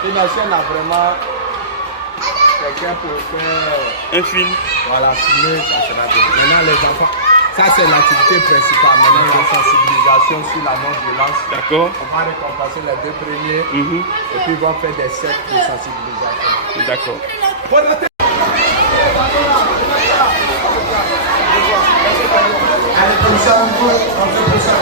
Sinon, si on a vraiment quelqu'un pour faire un film. Voilà, filmer, ça sera bien. Maintenant, les enfants, ça c'est l'activité principale. Maintenant, il y a sensibilisation sur la non-violence. D'accord. On va récompenser les 2 premiers et puis ils vont faire des sets de sensibilisation. D'accord. Allez, comme ça, on fait comme ça.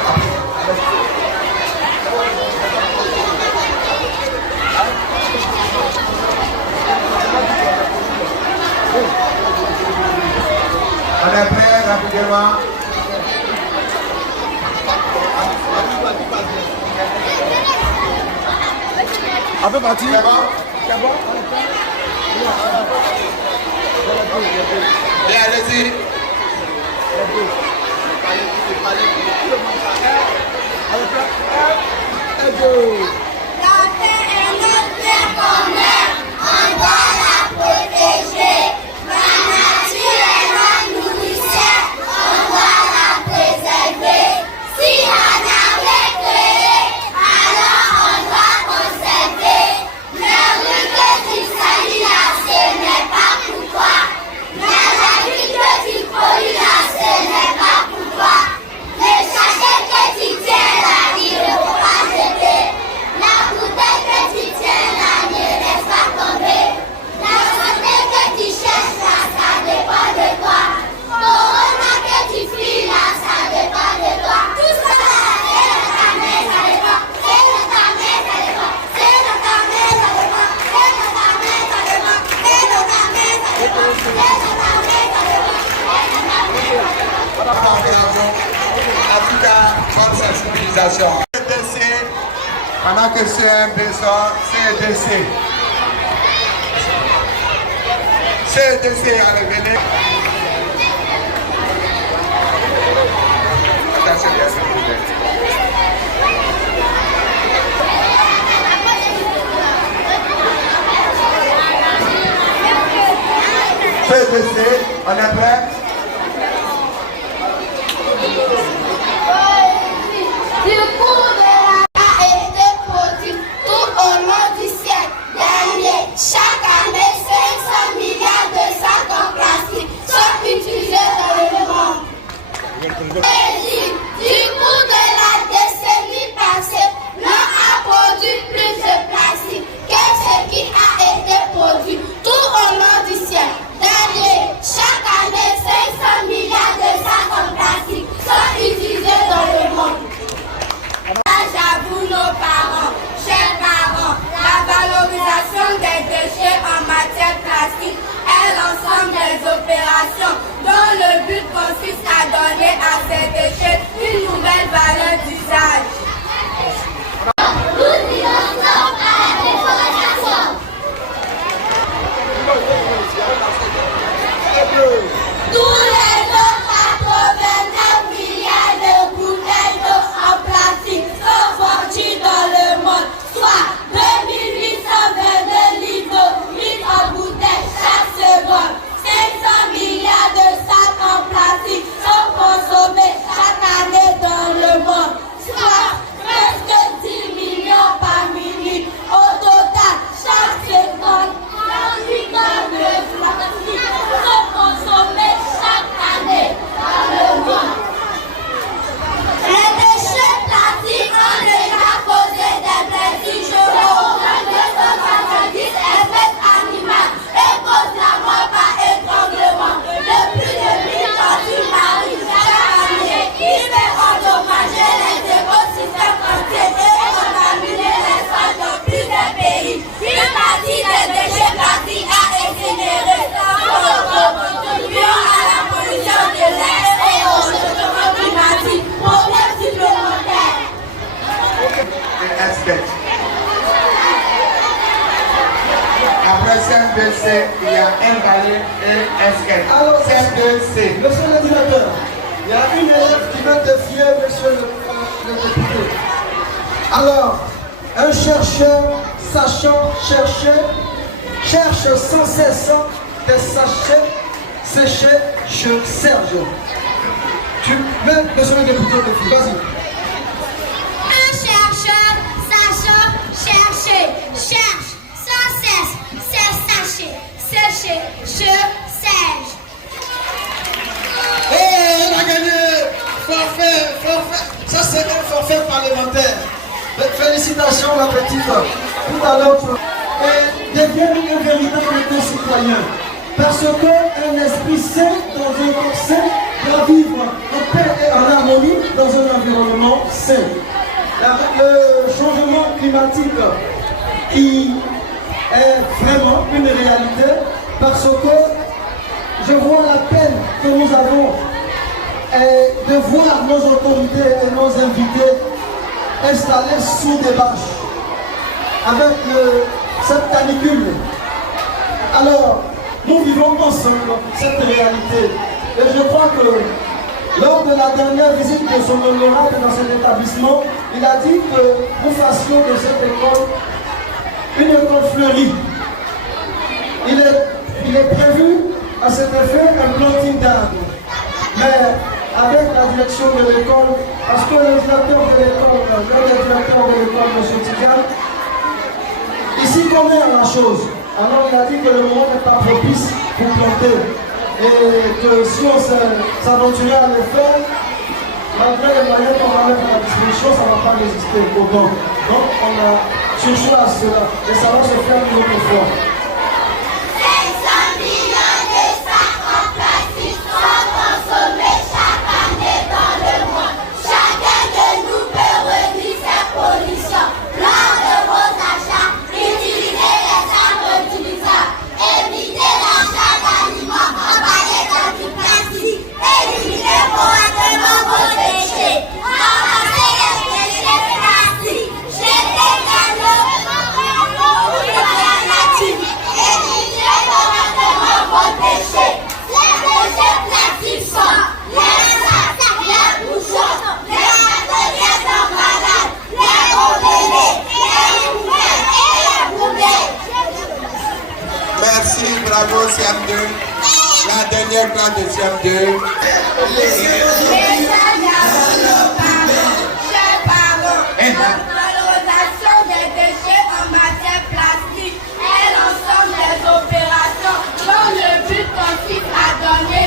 On est prêt rapidement. On peut partir. C'est bon? C'est bon? Bien, allez-y. La terre est notre terre commune, on doit la protéger. La nature est notre nourricière, on doit la préserver. Si on avait créé, alors on doit conserver. Le riz que tu salis là, ce n'est pas pour toi. Mais la vie que tu pollues là, ce n'est pas pour toi. Les sachets que tu tiens là, il ne faut pas jeter. La bouteille que tu tiens là, ne laisse pas tomber. La santé que tu cherches là, ça dépend de toi. Corona que tu fuis là, ça dépend de toi. Tout ça là, c'est de ta main, ça dépend. C'est de ta main, ça dépend. C'est de ta main, ça dépend. C'est de ta main, ça dépend. C'est de ta main, ça dépend. C'est de ta main, ça dépend. En tout cas, bonne sensibilisation. Pendant que CMB sort, CDC. CDC, allez, venez. Attention, bien, s'il vous plaît. CDC, on est prêt? Du coup de la a été produit tout au long du siècle dernier. Chaque année, 500 milliards de sacs en plastique sont utilisés dans le monde. Et du coup de la décennie passée, l'on a produit plus de plastique que ce qui a été produit tout au long du siècle dernier. Chaque année, 500 milliards de sacs en plastique sont utilisés dans le monde. J'avoue nos parents, chers parents, la valorisation des déchets en matière plastique est l'ensemble des opérations dont le but consiste à donner à ces déchets une nouvelle valeur d'usage. Nous disons non à la déforestation. Tous les autres 89 milliards de bouteilles d'eau en plastique sont vendues dans le monde, soit 2822 litres d'eau mis en bouteille chaque seconde. 500 milliards de sacs en plastique sont consommés chaque année dans le monde, soit presque 10 millions par minute. Au total, chaque seconde, 38 tonnes de plastique sont consommées chaque année dans le monde. Les déchets plastiques ont déjà causé des blessures chevaux, 270 espèces animales et causent la mort par étranglement de plus de 1000 tortues marines chaque année. Il fait endommager les écosystèmes entiers et contaminer les sols dans plusieurs pays. Une partie des déchets plastiques a été générée pour contribuer à la pollution de l'air et au changement climatique. Problème supplémentaire. Après CMBC, il y a un balai et un skate. Alors, CMBC. Monsieur le directeur, il y a une élève qui veut défier monsieur le député. Alors, un chercheur sachant chercher, cherche sans cesse des sachets séchés chez Sergio. Tu veux, monsieur le député, défi, vas-y. Un chercheur sachant chercher cherche élémentaire. Félicitations la petite. Tout à l'heure, et devienne un véritable concitoyen. Parce qu'un esprit sain dans un corps sain doit vivre en paix et en harmonie dans un environnement sain. Le changement climatique qui est vraiment une réalité, parce que je vois la peine que nous avons de voir nos autorités et nos invités installés sous des bâches avec cette canicule. Alors, nous vivons ensemble cette réalité. Et je crois que lors de la dernière visite de son honorable dans cet établissement, il a dit que nous fassions de cette école une école fleurie. Il est prévu à cet effet un planting d'arbres. Mais avec la direction de l'école, parce que le directeur de l'école, M. Tigan, ici connaît la chose. Alors il a dit que le moment n'est pas propice pour planter. Et que si on s'aventurait à le faire, malgré les moyens qu'on va mettre à la disposition, ça ne va pas résister au vent. Donc on a surchoix à cela. Et ça va se faire une autre fois. Bravo CM2, la dernière classe de CM2. Chers parents, la valorisation des déchets en matière plastique est l'ensemble des opérations dont le but consiste à donner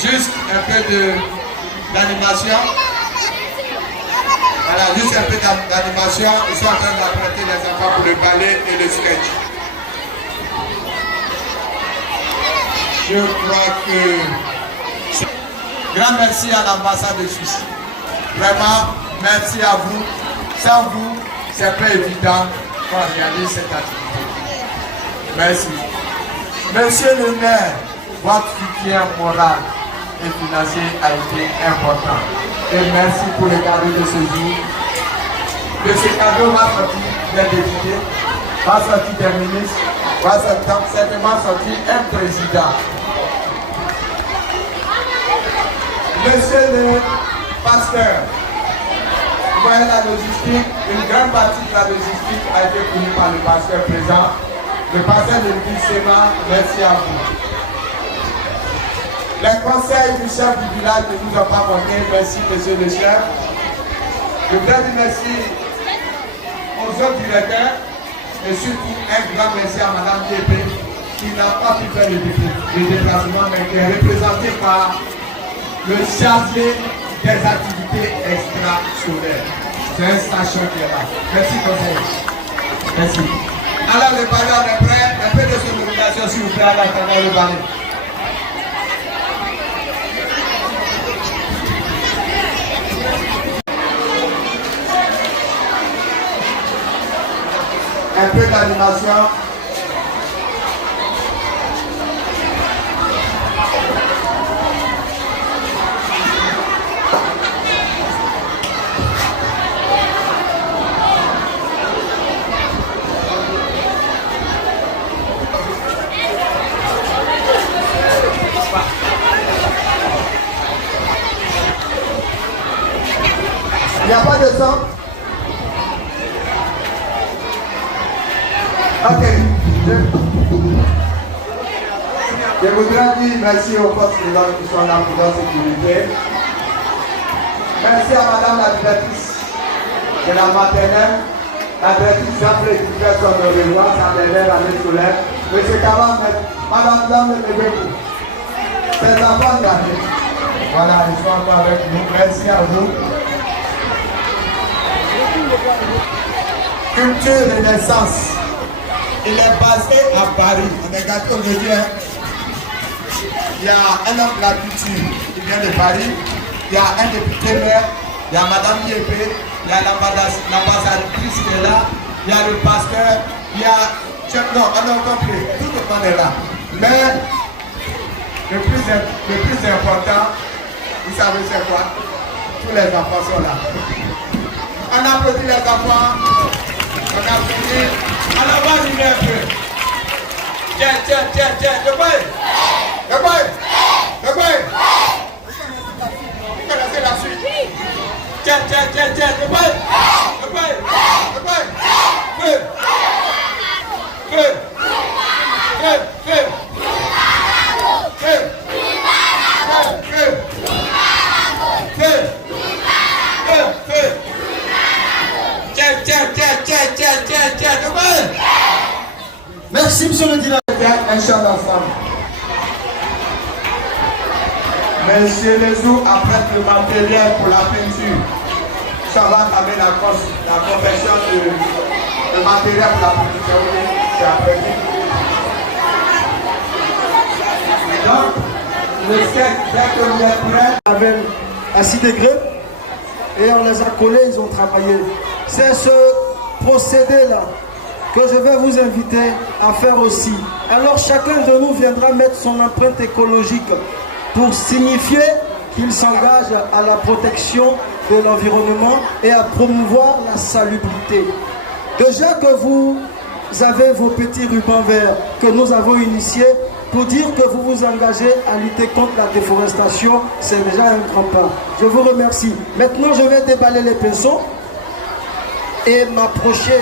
Juste un peu d'animation. Voilà, juste un peu d'animation. Ils sont en train d'apprêter les enfants pour le ballet et le sketch. Je crois que... Grand merci à l'ambassade de Suisse. Vraiment, merci à vous. Sans vous, c'est pas évident pour réaliser cette activité. Merci. Monsieur le maire, votre soutien moral et financier a été important. Et merci pour le cadeau de ce jour. De ce cadeau va sortir des députés, va sortir des ministres, va certainement sortir un président. Monsieur le pasteur, vous voyez la logistique, une grande partie de la logistique a été fournie par le pasteur présent. Le pasteur de l'église Séma, merci à vous. Les conseils du chef du village ne nous ont pas manqué. Merci, monsieur le chef. Je voudrais dire merci aux autres directeurs et surtout un grand merci à madame Diépé qui n'a pas pu faire le déplacement mais qui est représenté par le chargé des activités extra-scolaires. C'est un station qui est là. Merci, conseil. Merci. Alors, le balai, on est prêt. Un peu de sonorisation, s'il vous plaît, à la fin le balai. Un peu d'animation. Il n'y a pas de son. Ok. Je voudrais dire merci aux forces de l'ordre qui sont là pour la sécurité. Merci à madame la directrice de la maternelle, la directrice Jean-Pierre qui fait son devoir, sa dernière année scolaire. Monsieur Kavan, madame Dame de Mébékou. Ces enfants gardés. Voilà, ils sont encore avec nous. Merci à vous. Culture Renaissance. Il est basé à Paris. On est gâté aujourd'hui. Il y a un homme de la culture qui vient de Paris. Il y a un député maire. Il y a madame Diépé. Il y a l'ambassadrice qui est là. Il y a le pasteur. Il y a... Non, on a compris. Tout le monde est là. Mais le plus important, vous savez c'est quoi? Tous les enfants sont là. On applaudit les enfants. On applaudit. On va animer un peu. Tiens. Le boy. Vous connaissez la suite. Tiens. Le boy. Feu. Merci, monsieur le directeur. Un chant ensemble. Monsieur Lezou apprête le matériel pour la peinture. Ça va entamer la confection de le matériel pour la production, c'est après. Donc, le sketch, dès que vous êtes prêts, avec à 6 degrés et on les a collés, ils ont travaillé. C'est ce procédé-là que je vais vous inviter à faire aussi. Alors chacun de nous viendra mettre son empreinte écologique pour signifier qu'il s'engage à la protection de l'environnement et à promouvoir la salubrité. Déjà que vous avez vos petits rubans verts que nous avons initiés pour dire que vous vous engagez à lutter contre la déforestation, c'est déjà un grand pas. Je vous remercie. Maintenant, je vais déballer les pinceaux et m'approcher.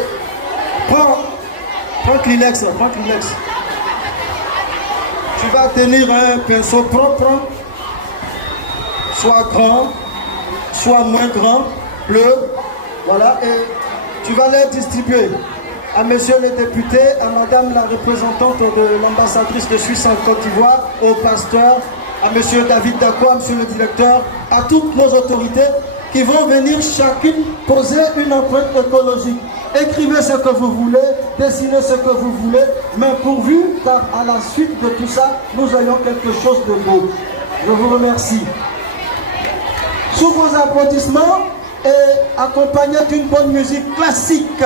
Prends Kleenex, prends Kleenex. Tu vas tenir un pinceau propre, soit grand, soit moins grand, bleu, voilà, et tu vas les distribuer à monsieur le député, à madame la représentante de l'ambassadrice de Suisse en Côte d'Ivoire, au pasteur, à monsieur David Dako, à monsieur le directeur, à toutes nos autorités qui vont venir chacune poser une empreinte écologique. Écrivez ce que vous voulez, dessinez ce que vous voulez, mais pourvu qu'à la suite de tout ça, nous ayons quelque chose de beau. Je vous remercie. Sous vos applaudissements et accompagnés d'une bonne musique classique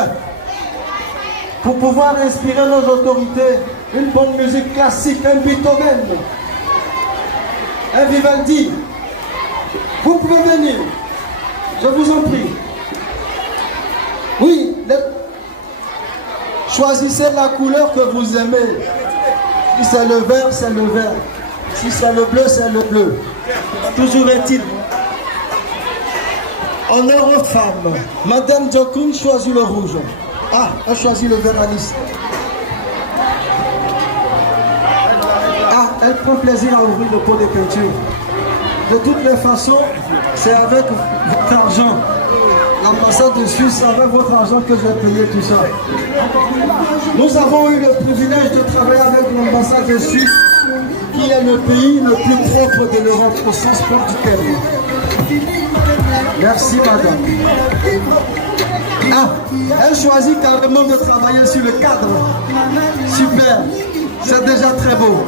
pour pouvoir inspirer nos autorités, une bonne musique classique, un Beethoven, un Vivaldi. Vous pouvez venir, je vous en prie. Oui, choisissez la couleur que vous aimez. Si c'est le vert, c'est le vert. Si c'est le bleu, c'est le bleu. Toujours est-il. Honneur aux femmes. Madame Djokoun choisit le rouge. Ah, elle choisit le vert anis. Ah, elle prend plaisir à ouvrir le pot de peinture. De toutes les façons, c'est avec votre argent. L'ambassade de Suisse, c'est avec votre argent que je vais payer tout ça. Nous avons eu le privilège de travailler avec l'ambassade de Suisse, qui est le pays le plus propre de l'Europe au sens propre du terme. Merci madame. Ah, elle choisit carrément de travailler sur le cadre. Super, c'est déjà très beau.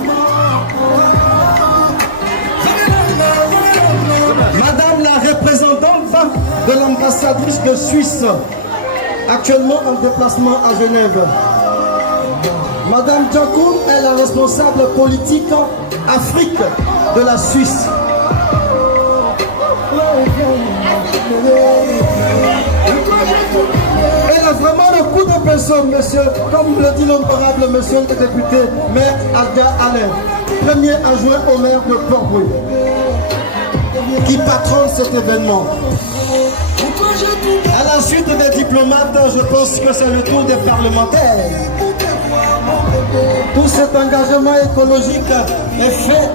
Madame la représentante de l'ambassadrice de Suisse, actuellement en déplacement à Genève. Madame Djokoun est la responsable politique Afrique de la Suisse. Elle a vraiment le coup de personne, monsieur, comme le dit l'honorable monsieur le député, maire Adja Alain, premier adjoint au maire de Port-Louis, qui patronne cet événement. À la suite des diplomates, je pense que c'est le tour des parlementaires. Tout cet engagement écologique est fait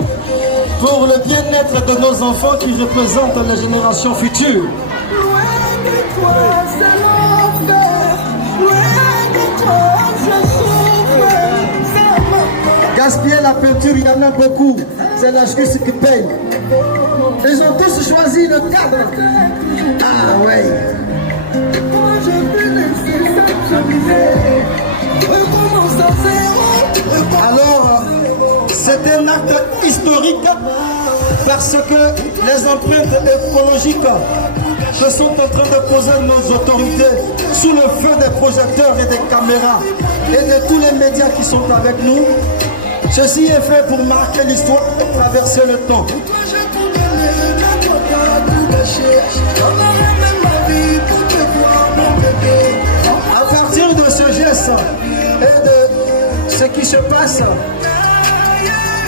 pour le bien-être de nos enfants qui représentent les générations futures. Gaspiller la peinture, il y en a beaucoup. C'est la Suisse qui paye. Ils ont tous choisi le cadre. Ah ouais. Alors, c'est un acte historique parce que les empreintes écologiques que sont en train de poser nos autorités sous le feu des projecteurs et des caméras et de tous les médias qui sont avec nous, ceci est fait pour marquer l'histoire et traverser le temps. À partir de ce geste et de ce qui se passe,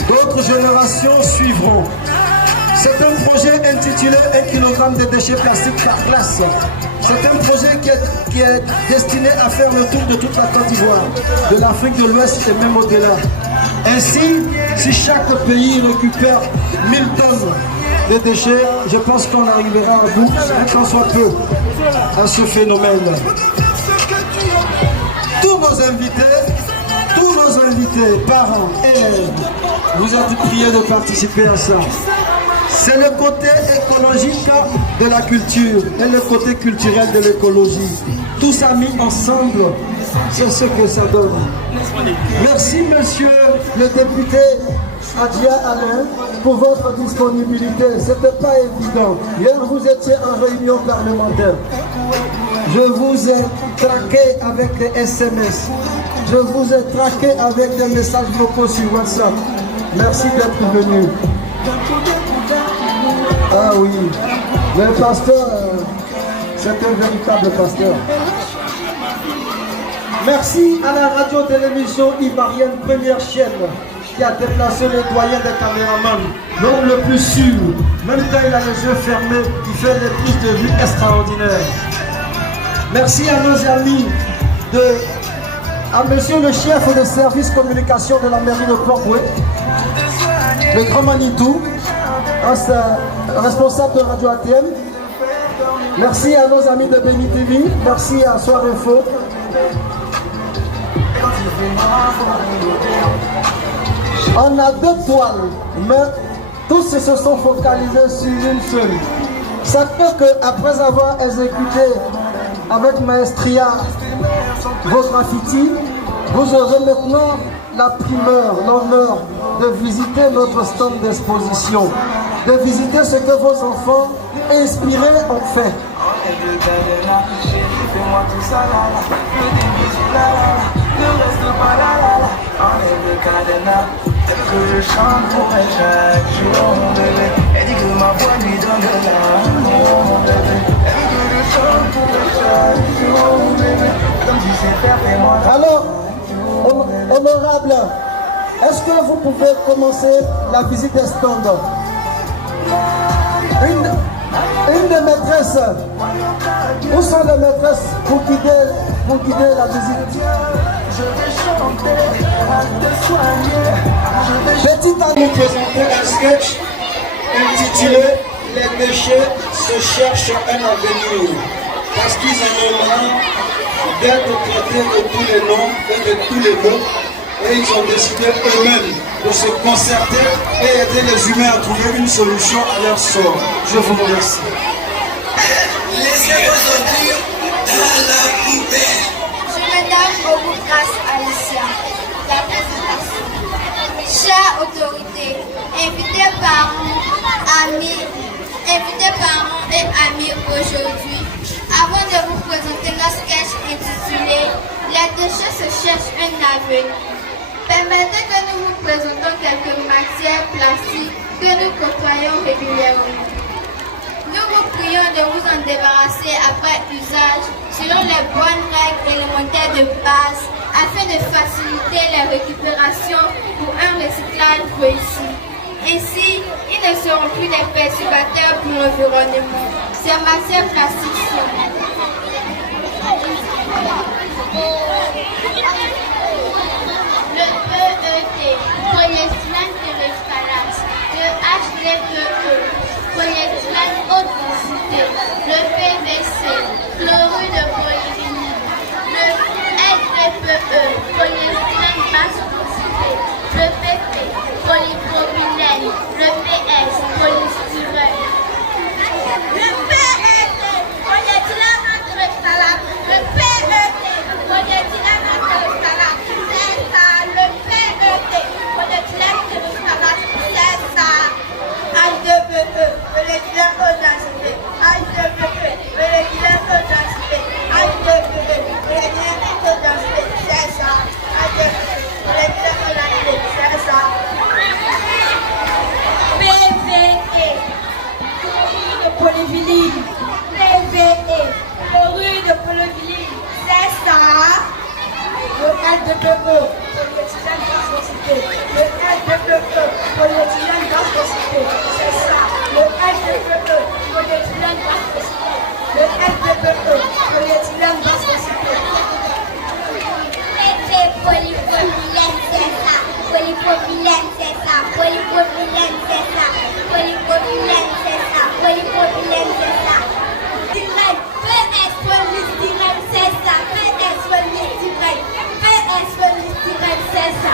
d'autres générations suivront. C'est un projet intitulé 1 kg de déchets plastiques par classe. C'est un projet qui est destiné à faire le tour de toute la Côte d'Ivoire, de l'Afrique de l'Ouest et même au-delà. Ainsi, si chaque pays récupère 1000 tonnes de déchets, je pense qu'on arrivera à bout, qu'on soit peu, à ce phénomène. Tous nos invités, parents, élèves, vous êtes priés de participer à ça. C'est le côté écologique de la culture et le côté culturel de l'écologie. Tout ça mis ensemble c'est ce que ça donne. Merci monsieur le député Adia Alain pour votre disponibilité. C'était pas évident. Hier vous étiez en réunion parlementaire. Je vous ai traqué avec des SMS. Je vous ai traqué avec des messages vocaux sur WhatsApp. Merci d'être venu. Ah oui, le pasteur, c'est un véritable pasteur. Merci à la radio-télévision ivoirienne Première Chaîne qui a déplacé le doyen des caméramans, l'homme le plus sûr. Même quand il a les yeux fermés, il fait des prises de vue extraordinaires. Merci à nos amis, à monsieur le chef de service communication de la mairie de Port-Boué, le grand Manitou, responsable de Radio ATM. Merci à nos amis de Béni TV, merci à Soir Info. On a 2 toiles, mais tous se sont focalisés sur une seule. Ça fait qu'après avoir exécuté avec maestria vos graffitis, vous aurez maintenant la primeur, l'honneur de visiter notre stand d'exposition, de visiter ce que vos enfants inspirés ont fait. Que je chante pour elle chaque jour, mon bébé. Elle dit que ma voix lui donne de l'amour, mon bébé. Elle dit que je chante pour elle chaque jour, mon bébé. Comme si c'est faire et moi. Alors, honorable, est-ce que vous pouvez commencer la visite des stands? Une des maîtresses, où sont les maîtresses pour guider la visite? Je vais chanter, à te soigner. Petit à nous présenter un sketch intitulé Les déchets se cherchent un avenir. Parce qu'ils en ont marre d'être traités de tous les noms et de tous les mots. Et ils ont décidé eux-mêmes de se concerter et aider les humains à trouver une solution à leur sort. Je vous remercie. Laissez vos ordures dans la poubelle. Je me donne au bout grâce à Alicia. La présentation. Chère autorité, invités parents et amis aujourd'hui, avant de vous présenter notre sketch intitulé Les déchets se cherchent un avenir, permettez que nous vous présentons quelques matières plastiques que nous côtoyons régulièrement. Nous vous prions de vous en débarrasser après usage selon les bonnes règles élémentaires de base afin de faciliter la récupération pour un recyclage réussi. Ainsi, ils ne seront plus des perturbateurs pour l'environnement. Ces matières plastiques sont le PET, polyéthylène terephthalate, le HDPE, polyéthylène haute densité, le PVC, chlorure de polyvinyle, le LDPE, polyéthylène basse densité, le PP, polypropylène, le PS, polystyrène. Le PET, polyéthylène terephthalate, le PET, polyéthylène terephthalate, c'est ça, le PET, polyéthylène terephthalate, c'est ça. HDPE, polyéthylène haute densité, HDPE, polyéthylène haute densité, HDPE, polyéthylène haute densité, c'est ça. HDPE, polyéthylène haute densité, c'est ça. PVE, chlorure de polyvinyle, PVE, chlorure de polyvinyle, c'est ça. Le LDPE, polyéthylène basse densité, le LDPE, polyéthylène basse densité, c'est ça. Le LDPE, polyéthylène basse densité, le LDPE, polyéthylène basse densité. PP, polypropylène, c'est ça. Polypropylène, c'est ça. Polypropylène, c'est ça. Polypropylène, c'est ça. Polypropylène, c'est ça. PS, polystyrène, c'est ça. PS, polystyrène. PS, polystyrène, c'est ça.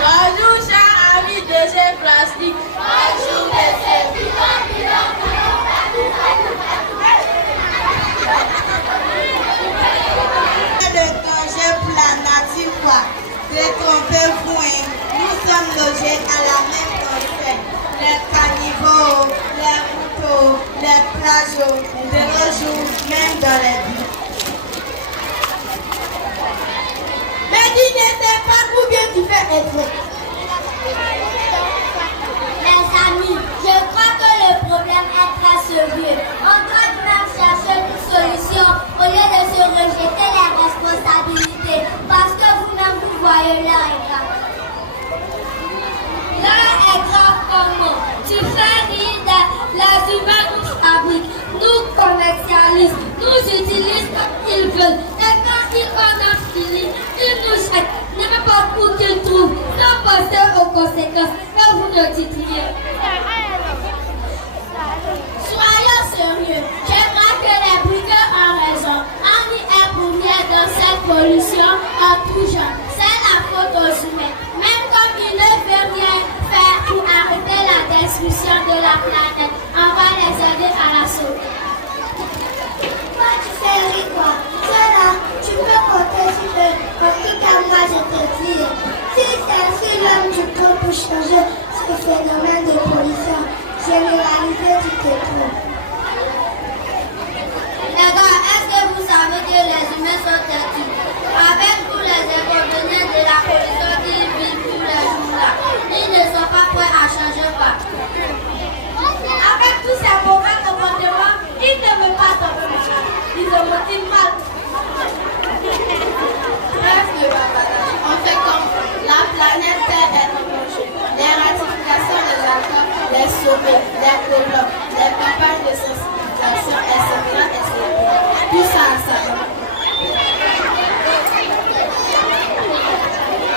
Bonjour, chers amis de ces plastiques. Bonjour, monsieur. fois. Détrompez-vous, nous sommes logés à la même enseigne. Les caniveaux, les couteaux, les plagios, les rejoues, même dans les buts. Mais tu ne sais pas où bien tu fais être. Mes amis, je crois que le problème est très sérieux. On doit même chercher une solution au lieu de se rejeter les responsabilités parce que vous-même vous voyez l'heure est grave. L'heure est grave comment? Tu fais rire les humains nous fabriquent, nous commercialisent, nous utilisent comme ils veulent. Et quand ils en ont fini, ils nous jettent n'importe où qu'ils trouvent, sans penser aux conséquences. Et vous ne dites rien. Soyons sérieux. J'aimerais que les brigands aient raison. On y est pour rien dans cette pollution en tout genre. C'est la faute aux humains. Même comme ils ne veulent rien faire pour arrêter la destruction de la planète, on va les aider à la sauver. Toi, tu fais rire quoi? Cela, tu peux compter sur eux. En tout cas, moi, je te dis, si c'est si l'homme du temps pour changer ce phénomène de pollution généralisé, tu te trompes. Les gars, est-ce que vous savez que les humains sont têtus? Avec tous les inconvénients de la pollution qu'ils vivent tous les jours là, ils ne sont pas prêts à changer quoi. Avec tous ces mauvais comportements, ils ne veulent pas tomber malade. Ils se motivent mal. Bref, le babadage, on fait comme la planète Terre est en danger. Les ratifications des accords, les sommets, les colloques, les campagnes de sensibilisation, etc. Tout ça ensemble.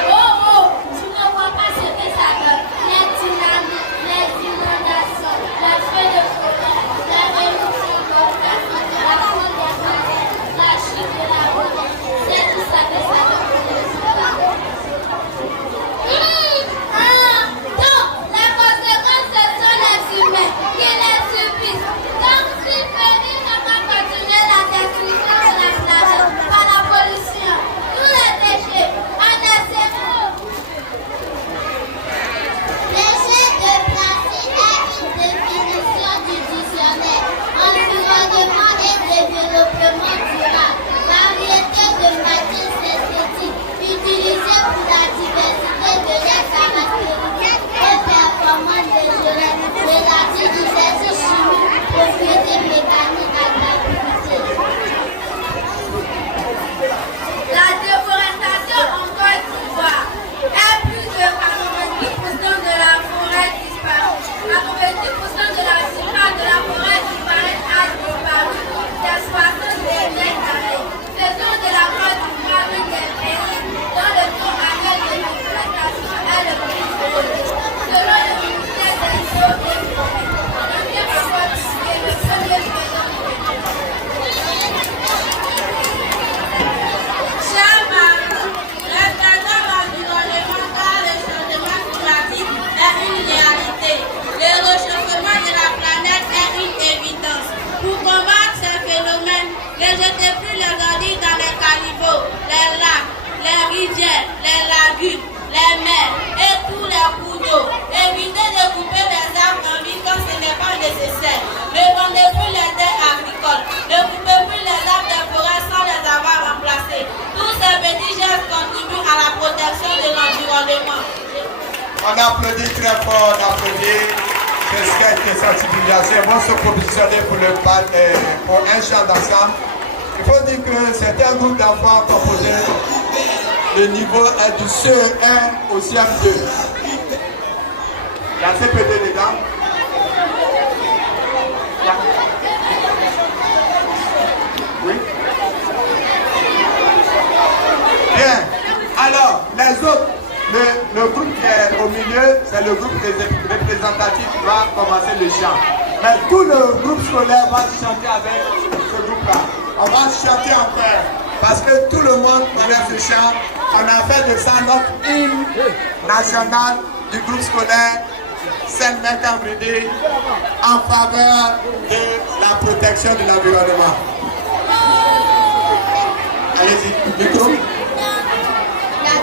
Oh, tu ne vois pas ce que ça donne. Les tsunamis, les inondations, les feux de forêt, les révolutions de la faune des forêts, la chute de la route. C'est tout ça que ça donne pour les résultats. Donc, les conséquences, ce sont les humains qui les subissent. Donc, si Félix ne va continuer la destruction de la planète par la pollution, tous les déchets, en zéro. Déchet de plastique est une définition du dictionnaire. Environnement et développement durable. Variété de matières synthétiques utilisées pour la diversité de leurs caractéristiques et performances naturelles relatives aux exercices chimiques, propriétés mécaniques à l'agriculture. La déforestation en Côte d'Ivoire est plus de 90% de la forêt disparue. 90% de la surface de la forêt disparaît a disparu. Des 60 dernières années. Faisons de la Côte d'Ivoire l'un des pays dont le taux annuel de déforestation est le plus élevé. Selon le ministère des Eaux et des Forêts, on obtient en Côte d'Ivoire le premier président. Chers parents, respectons l'environnement car le changement climatique est une réalité. Le réchauffement de la planète est une évidence. Pour combattre ces phénomènes, ne jetez plus les ordures dans les caniveaux, les lacs, les rivières, les lagunes, les mers et tous les cours d'eau. Évitez de couper les arbres en ville quand ce n'est pas nécessaire. Ne vendez plus les terres agricoles. Ne coupez plus les arbres des forêts sans les avoir remplacés. Tous ces petits gestes contribuent à la protection de l'environnement. On applaudit très fort, on applaudit. C'est ce qui a été sensibilisation. Ils vont se positionner pour un chant d'ensemble. Il faut dire que c'est un groupe d'enfants composé. Le niveau est du CE1 au CM2. Il y a CPD dedans. Oui. Bien. Alors, les autres, le groupe qui est au milieu, c'est le groupe représentatif qui va commencer le chant. Mais tout le groupe scolaire va chanter avec ce groupe-là. On va chanter en chœur. Parce que tout le monde connaît ce chant. On a fait de ça notre hymne national du groupe scolaire Saint-Mec-en-Brédé en faveur de la protection de l'environnement. Allez-y, micro. La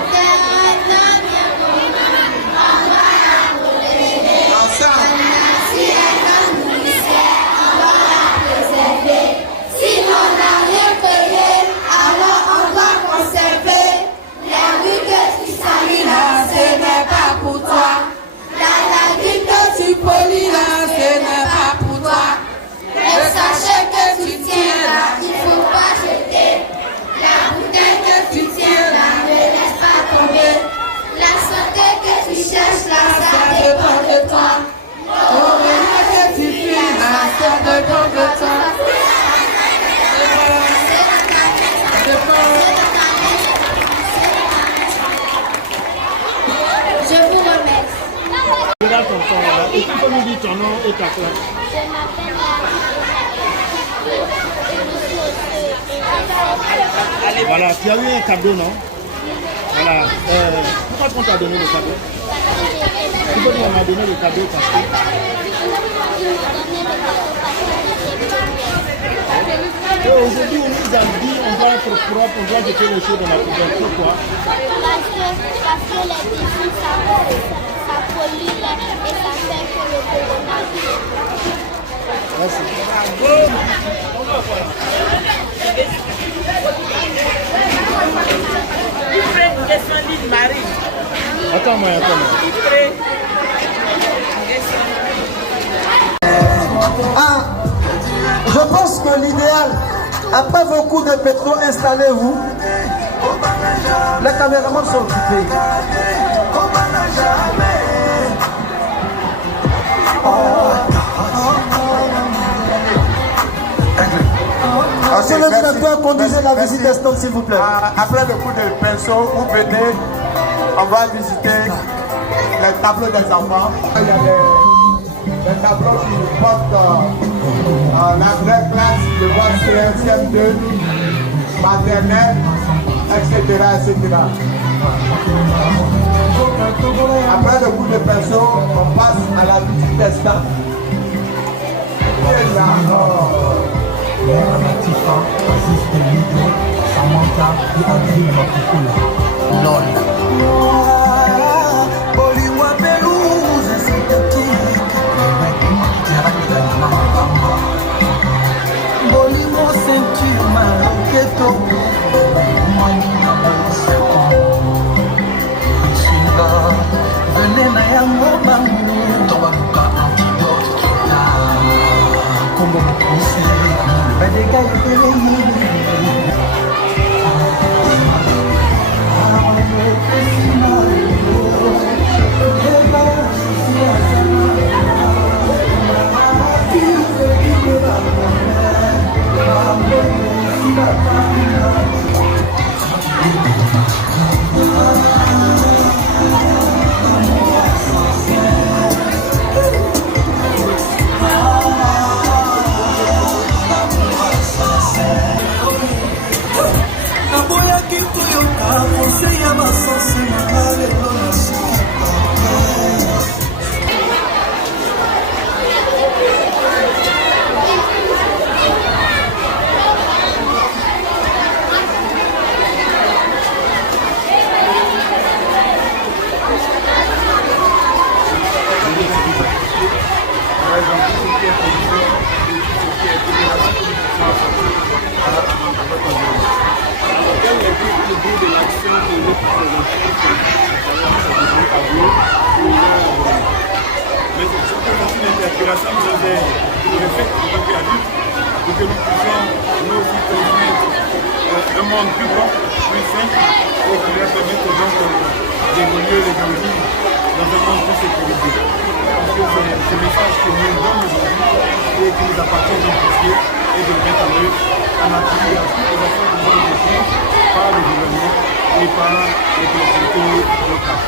nous dire ton nom et ta classe? Je m'appelle Marie. Voilà, tu as eu un cadeau, non? Voilà. Pourquoi on t'a donné le cadeau? Pourquoi on m'a donné le cadeau? Parce que... Et aujourd'hui, on nous a dit on doit être propre, on doit jeter les choses dans la poubelle. Pourquoi? Parce que les déchets, ça pollue et ça fait que le coronavirus. Merci. Attends-moi. Ah, je pense que l'idéal, après vos coups de pétrole, installez-vous. Les caméramans sont occupés. Monsieur le directeur, conduisez la visite des stocks, s'il vous plaît. Après le coup de pinceau, vous venez, on va visiter les tableaux des enfants. Il y a des tableaux qui portent la vraie classe de votre CM2, maternelle, etc. Après le coup de pinceau, on passe à la visite des stocks. Par le gouvernement et par les collectivités locales.